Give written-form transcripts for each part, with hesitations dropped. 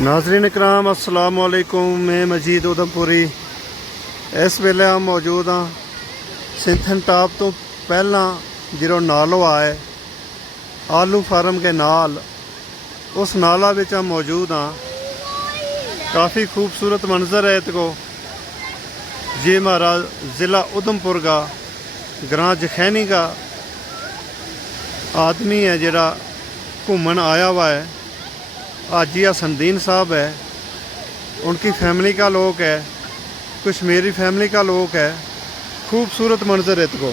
नाज़रीन इकराम अस्सलाम वालेकुम। मैं मजीद उधमपुरी इस वेले हम मौजूद हाँ सिंथन टॉप तो पहला जो नालो है आलू फार्म के नाल उस नाला विच हम मौजूद हाँ। काफ़ी खूबसूरत मंजर है इतको। ये हमारा ज़िला उधमपुर का ग्रां जखैनी का आदमी है जरा घूमन आया हुआ है। हाजी हसनदीन साहब है, उनकी फैमिली का लोग है, कुछ मेरी फैमिली का लोग है। खूबसूरत मंजर है इतको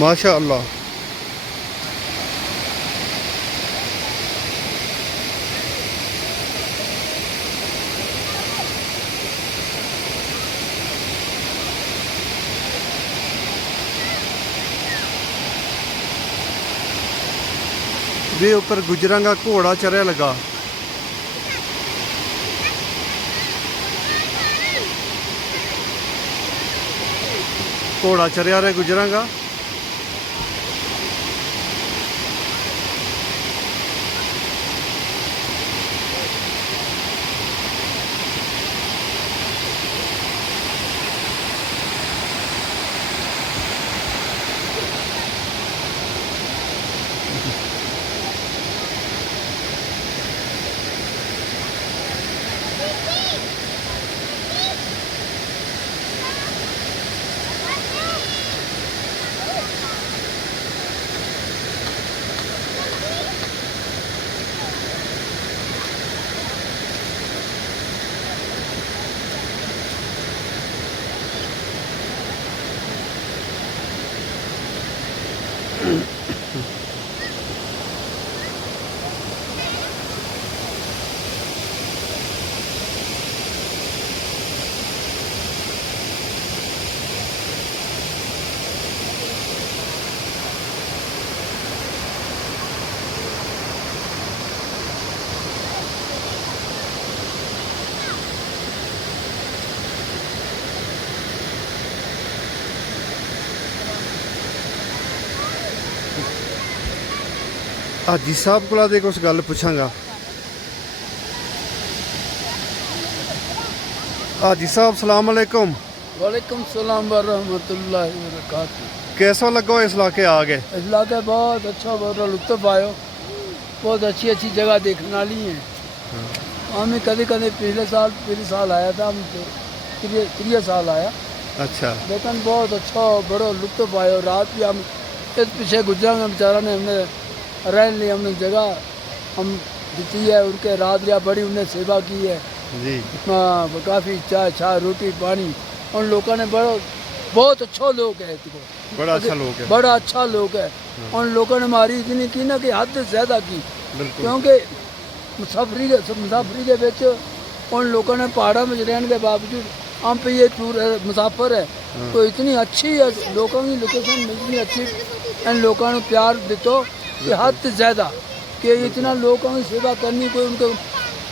माशा अल्लाह। वे ऊपर गुजरां का घोड़ा चरिया लगा। घोड़ा चरिया रहे गुजरां का। हाजी साहब को कुछ गल पूछांगा। हाजी साहब सलाम अलैकुम। वालेकुम सलाम व रहमतुल्लाहि व बरकातहू। कैसा लगा इस इलाके आ गए? इस इलाके बहुत अच्छा, बहुत लुत्फ आयो। बहुत अच्छी अच्छी जगह देखने वाली हैं। हमें कभी कभी पिछले साल आया था। हम त्रिया साल आया। अच्छा, लेकिन बहुत अच्छा बड़ो लुत्फ आयो। रात भी हम इस पीछे गुजरा बेचारा ने हमने रहने ली, हमने जगह हम दी है उनके। रात लिया बड़ी उनने सेवा की है जी। हाँ, काफ़ी चाय छा रोटी पानी उन लोगों ने बहुत अच्छा लोग है। बड़ा अच्छा लोग है। बड़ा अच्छा लोग है। उन लोगों ने हमारी इतनी की ना कि हद से ज़्यादा की। बिल्कुल। क्योंकि मुसाफरी के बेच उन लोगों ने पहाड़ों में रहने के बावजूद हम पे ये टूर मुसाफर है तो इतनी अच्छी है लोगों की लोकेशन इतनी अच्छी। इन लोगों ने प्यार दितो कि हद से ज़्यादा कि इतना लोगों की सेवा करनी कोई उनके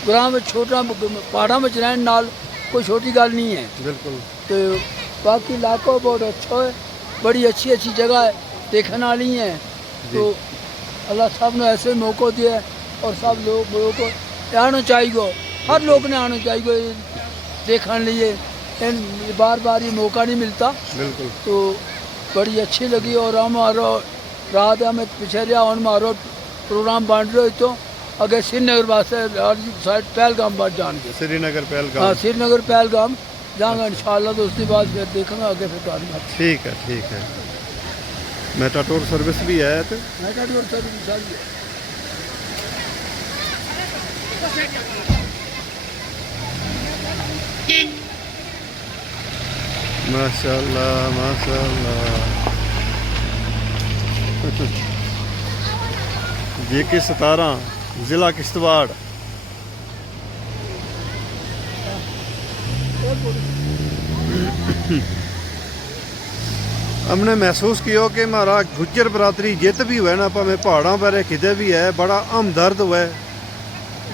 ग्राम में छोटा पहाड़ों में रहने नाल कोई छोटी गल नहीं है। बिल्कुल। तो बाकी इलाका बहुत अच्छा है, बड़ी अच्छी अच्छी जगह है देखने वाली हैं। तो अल्लाह साहब ने ऐसे मौका दिया है और सब लोगों को आना चाहिए। हर लोग ने आना चाहिए देखने लिए। बार बार ये मौका नहीं मिलता। बिल्कुल। तो बड़ी अच्छी लगी। और हमारा रात हमें पीछे रहा और हमारा प्रोग्राम बन रहे तो अगर श्रीनगर वास्ते साइड पहलगाम बात जान के श्रीनगर पहलगाम। हाँ, श्रीनगर पहलगाम जाऊँगा इंशाल्लाह। तो उसके बाद फिर देखूँगा आगे फिर करना। ठीक है, ठीक है। मेटाडोर सर्विस भी है तो मेटाडोर सर्विस सारी है। माशाल्लाह माशाल्लाह। JK 17 ज़िला किश्तवाड़। हमने महसूस किया कि हमारा गुज्जर बरादरी जित भी हुआ ना भावें पहाड़ों पर किते भी है बड़ा हमदर्द हुआ है,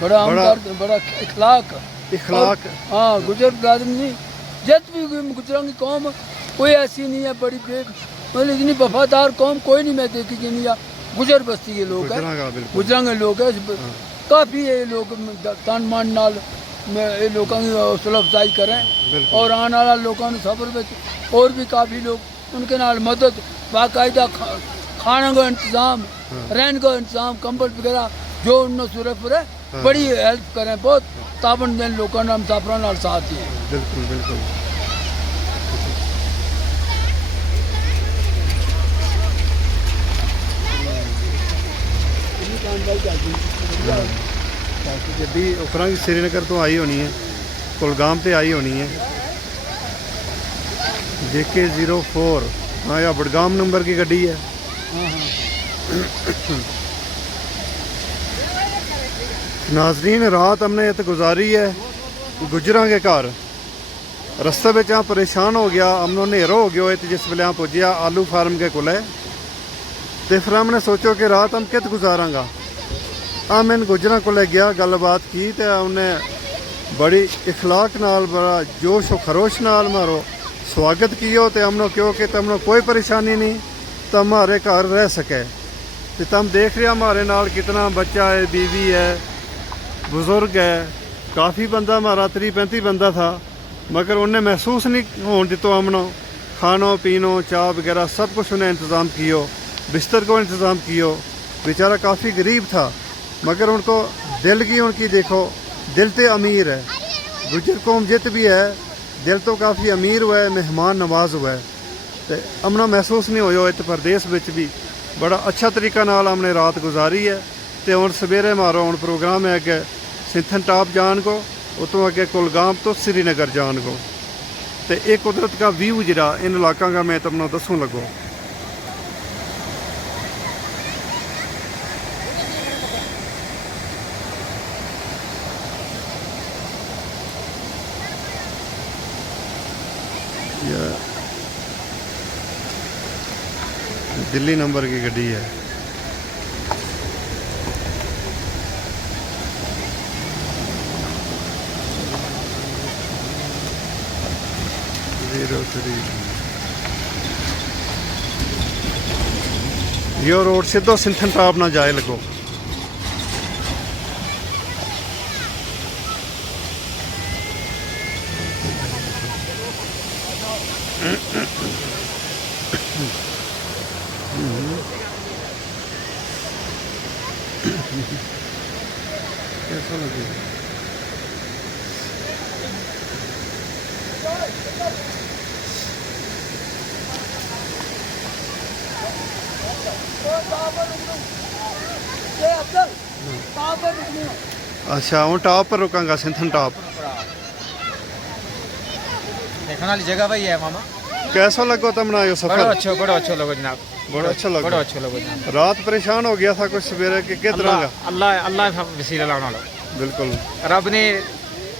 बड़ा हमदर्द, बड़ा इखलाक। हाँ, गुज्जर बरादरी नहीं जित भी गुजरां की कौम कोई ऐसी नहीं है बड़ी मतलब इतनी वफादार कौम कोई नहीं मैं देखी जिन्हें गुजर बस्ती के लोग हैं, गुजरां के लोग हैं। काफ़ी ये लोग तन मन नाल ये लोगों की हौसला अफजाई करें बिल्कुल। और आने वाला लोगों ने सफर में और भी काफ़ी लोग उनके नाल मदद बाकायदा खाने का इंतज़ाम रहने का इंतज़ाम कंबल वगैरह जो उन्होंने सूरत पर है बड़ी हेल्प करें बहुत ताबन दें लोगों ने मुसाफिरों नाल साथ ही बिल्कुल बिल्कुल ਗੱਡੀ ਉਪਰਾਂ ਵੀ श्रीनगर तो आई होनी है कुलगाम ਤੇ आई होनी है JK04 हाँ या बडगाम नंबर की गड्डी है नाजरीन रात हमने इत गुजारी है गुजरां के घर रस्ते में आ परेशान हो गया हमनों नेरो हो गया तो जिस वेले पुज्जिया आलू फार्म के कोले तो फिर हमने सोचो कि रात हम कित गुजारांगा मैंने गुजरां कोले गया गलबात की तो उन्हें बड़ी इखलाक नाल बड़ा जोश व खरोश नाल मारो स्वागत कियो तो हमनों क्यों कि तुमनो कोई परेशानी नहीं तो हमारे घर रह सके तो तुम देख रहे हमारे नाल कितना बच्चा है बीवी है बुजुर्ग है काफ़ी बंदा हमारा 30-35 बंदा था मगर उन्हें महसूस नहीं होने दितो हमनो खानो पीनो चाय वगैरह सब कुछ उन्हें इंतज़ाम कियो बिस्तर को इंतज़ाम कियो बेचारा काफ़ी गरीब था मगर उनको दिल की उनकी देखो दिल तो अमीर है गुजर कौम जित भी है दिल तो काफ़ी अमीर हुआ है मेहमान नवाज हुआ है तो हमना महसूस नहीं होया इत प्रदेश में भी बड़ा अच्छा तरीका नाल हमने रात गुजारी है तो हुण सवेरे मारो हुण प्रोग्राम है अगे सिंथन टॉप जान को उतों अगे कुलगाम तो श्रीनगर जान को तो एक कुदरत का व्यू जरा इन इलाकों का मैं तुमने दसूँ लगो दिल्ली नंबर की गड्डी है यो रोड सीधो सिंथन टॉप ना जाए लगो कैसा लगे अच्छा हूँ टॉप पर रुकांगा सिंथन टॉप देखने वाली जगह भाई है मामा कैसा लगो तुमने यो बड़ा सफर अच्छा लोगो जनाब बड़ा अच्छा लगा बड़ा अच्छा लोगो जनाब रात परेशान हो गया था कुछ सवेरे के किस तरह का अल्लाह अल्लाह वसीला लाने वाला बिल्कुल रब ने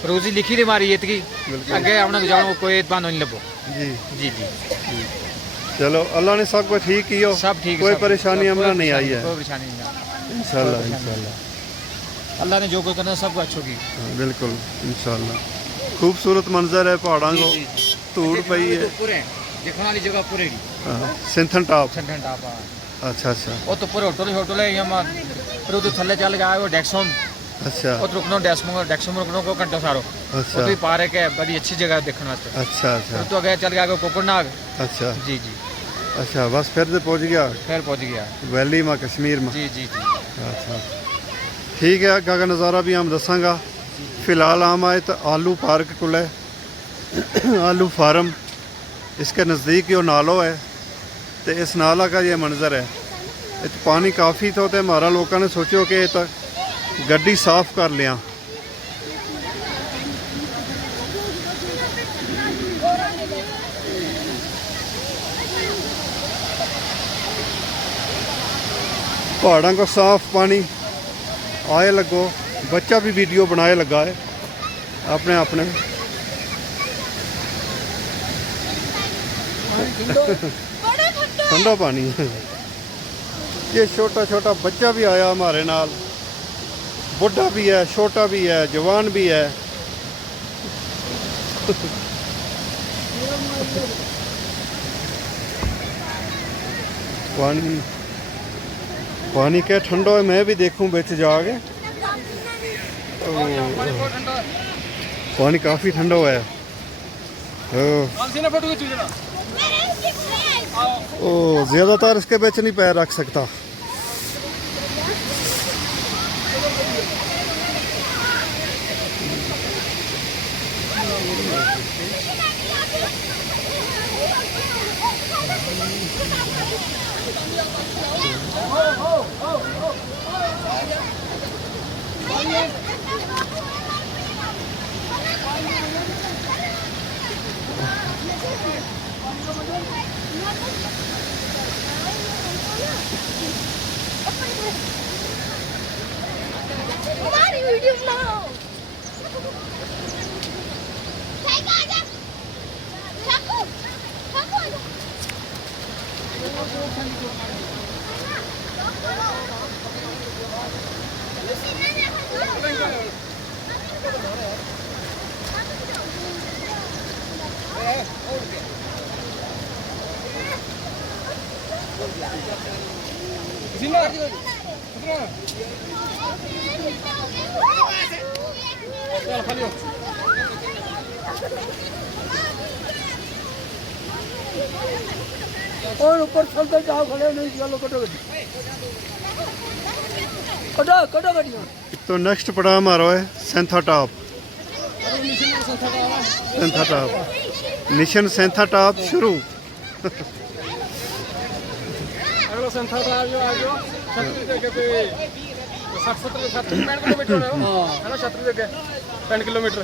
रोजी लिखी थी हमारी ईद की बिल्कुल। अगे हमने गुजारो कोई एतबार नहीं लबो जी जी जी चलो अल्लाह ने सब कुछ ठीक किया सब ठीक कोई सब परेशानी ठीक, हमरा कोई नहीं आई है कोई परेशानी नहीं आई। इंशाल्लाह इंशाल्लाह अल्लाह ने जो कुछ करना सब अच्छो की हाँ, बिल्कुल इंशाल्लाह खूबसूरत मंजर है पहाड़ों को धूड़ पई है पूरे देखने वाली जगह पूरे हाँ, सिंथन टॉप ठंडा टापा अच्छा अच्छा वो तो पूरे होटल है यहाँ फिर उधर थल्ले चल गया वो डेक्सोम अच्छा वो रुकनो डेक्सोम रुकनो को घंटा सारो अच्छा वो भी पार्क है बड़ी अच्छी जगह देखने वास्ते अच्छा अच्छा फिर तो अगे चल गया कोकरनाग अच्छा जी जी अच्छा बस फिर तो पहुंच गया फिर पहुंच गया वैली में कश्मीर में जी जी जी अच्छा ठीक है अग्गा का नज़ारा भी हम दसांगा फिलहाल हम आए तो आलू पार्क को है आलू फार्म इसके नज़दीक यो नालो है तो इस नाला का ये मंजर है इत पानी काफ़ी था तो हमारा लोगों ने सोचो कि तो गड्डी साफ कर लिया पहाड़ों को साफ पानी आए लगो बच्चा भी वीडियो बनाए लगा है अपने अपने ठंडा पानी है ये छोटा छोटा बच्चा भी आया हमारे नाल बुढ़ा भी है छोटा भी है जवान भी है पानी पानी क्या ठंडा है मैं भी देखूं बिच जाके पानी काफ़ी ठंडा हुआ है। ओ ज़्यादातर इसके बीच नहीं पैर रख सकता। हमारी वीडियो बनाओ। चाकू चाकू आजा। और ऊपर चलते जाओ, खड़े नहीं चलो, कटो गड्डी, कटो कटो गड्डियां। तो नेक्स्ट पड़ा हमारा है सेंथा टॉप। सेंथा टॉप मिशन सेंथा टॉप शुरू। अगला संथा था जो आज जो छतरी के पे 60-70 किलोमीटर है ना, छतरी के 10 किलोमीटर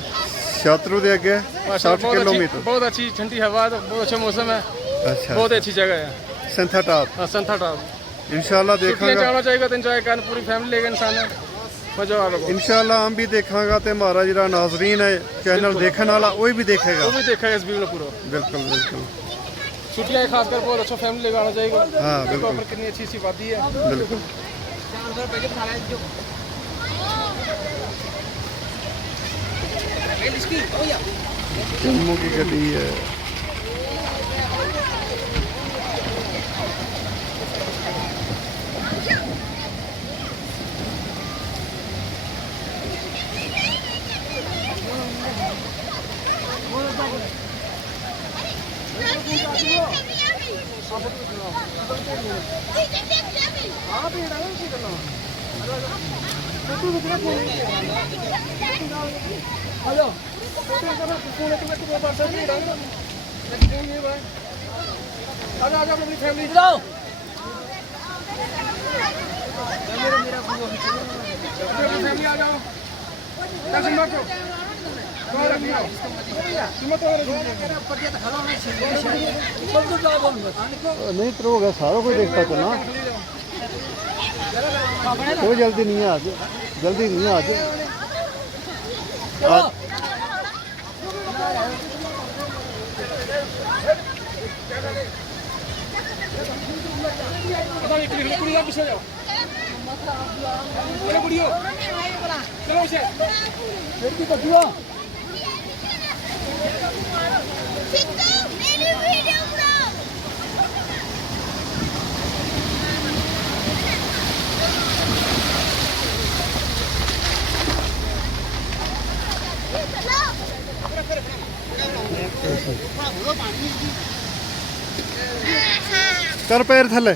छात्रों के आगे 60 किलोमीटर। बहुत अच्छी ठंडी हवा, बहुत अच्छा मौसम है। अच्छा, बहुत अच्छी जगह है सेंथा टॉप। हाँ, संथा टॉप। इंशाल्लाह छुट्टियां देखेंगे, जाना चाहिए तो एंजॉय करना, पूरी फैमिली लेके इंसान है, मजा आ रहा है। इंशाल्लाह हम भी देखेंगे तो हमारा जरा नाजरीन है चैनल देखने वाला वो भी देखेगा। वो भी देखा है इस वीडियो में पूरा। बिल्कुल बिल्कुल। छुट्टियां खासकर बहुत अच्छा फैमिली लेके आना चाहिए। हाँ, देखो बिल्कुल। पर कितनी अच्छी सी वादी है। बिल्कुल जम्मू की गली है। हेलो अपनी फैमिली जाओ। फैमिली आ जाओ। टेंशन मत लो। नहीं तो होगा सारा कोई देखता तो ना, कोई जल्दी नहीं है आज, जल्दी नहीं है आज। कुड़ी आप पीछे जाओ। चलो कुड़ियो, चलो पीछे। लड़की को जुआ चिक्कू मेरी वीडियो बनाओ। कर पैर थले।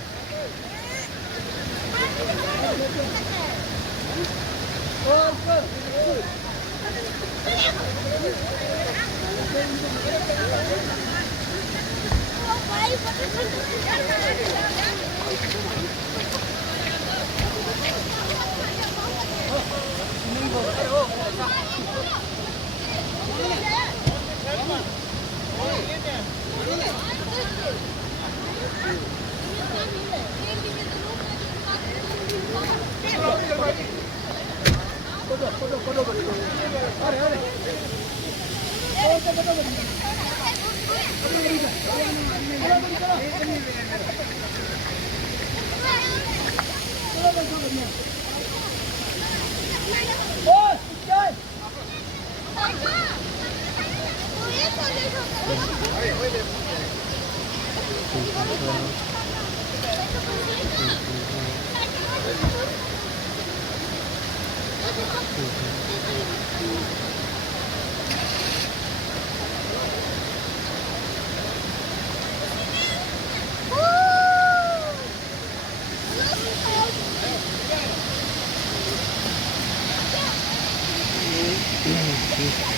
ਲੱਗੀ।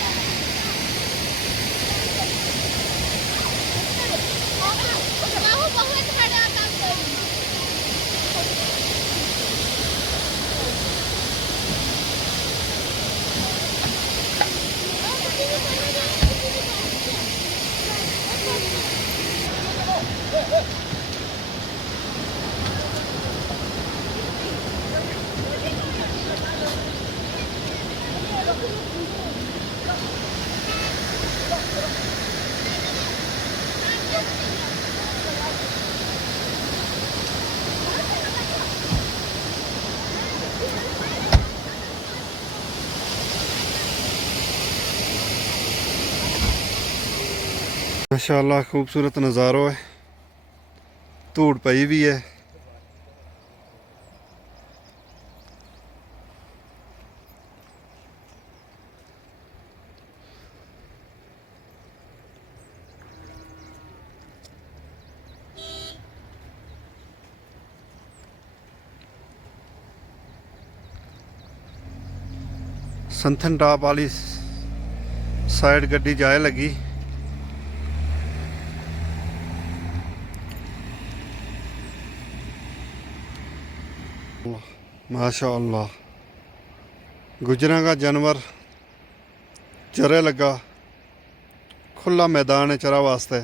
बाहु बहुत खड़ा काम कर माशाल्लाह खूबसूरत नज़ारो है। धूड़ पई भी है। संथन टॉप वाली साइड गड्डी जाए लगी। माशाअल्लाह गुजरां का जानवर चरे लगा। खुला मैदान है चरा वास्ते।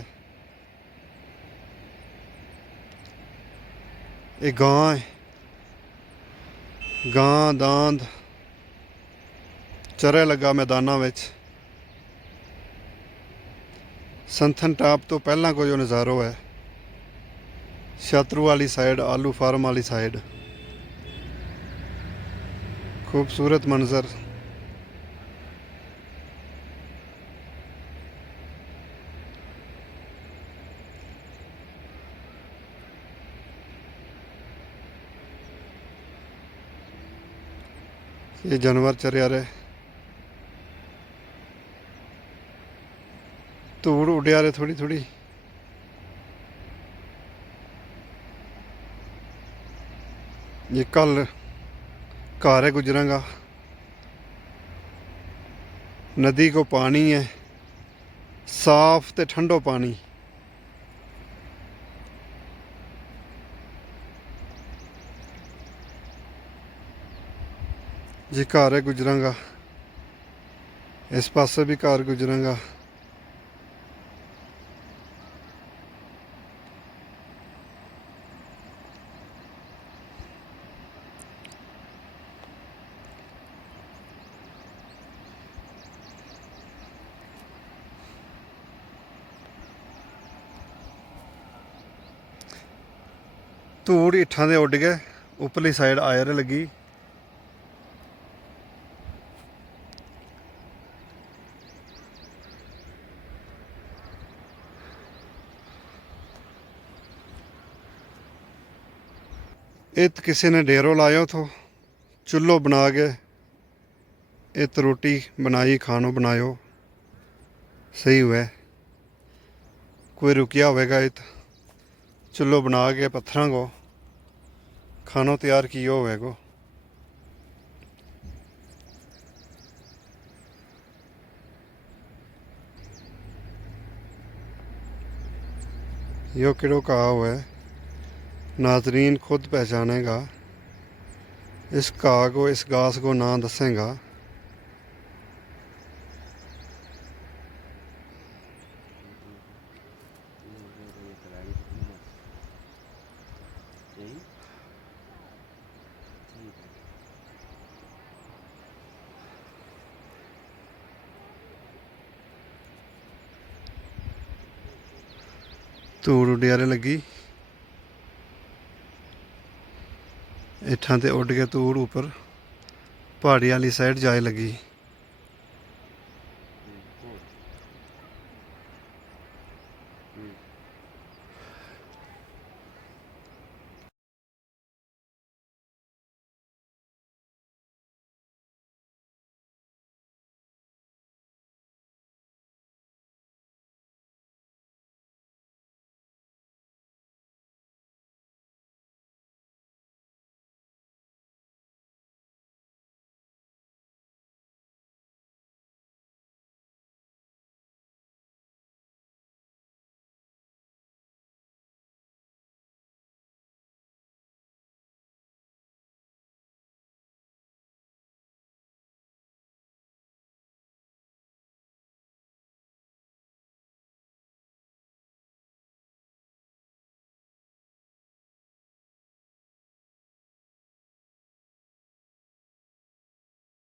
ये गां है, गां दांद चरे लगा मैदाना विच। संथन टाप तो पहला को जो नज़ारो है शत्रु वाली साइड, आलू फार्म वाली साइड, खूबसूरत मंजर। ये जानवर चरिया रहे, धूड़ उड़िया रहे थोड़ी थोड़ी। ये कल घर है गुजरांगा। नदी को पानी है, साफ ते ठंडो पानी। जी घर है गुजरांगा। इस पासे भी घर गुजरांगा। धूड़ इट्ठां दे उड़ गए। उपरली साइड आयर लगी। इत किसी ने डेरो लायो थो, चूल्हो बना के इत रोटी बनाई, खानो बनायो। सही हुआ। कोई रुकिया होगा इत चूल्हो बना के पत्थरों को खानो तैयार किया होगा। यो किड़ो कहा हुआ है, नाजरीन खुद पहचानेगा। इस घाह को, इस घास को ना दसेगा। धूड़ उडियारे लगी। इट्ठां ते उड़ के धूड़ ऊपर पहाड़ी वाली साइड जाए लगी।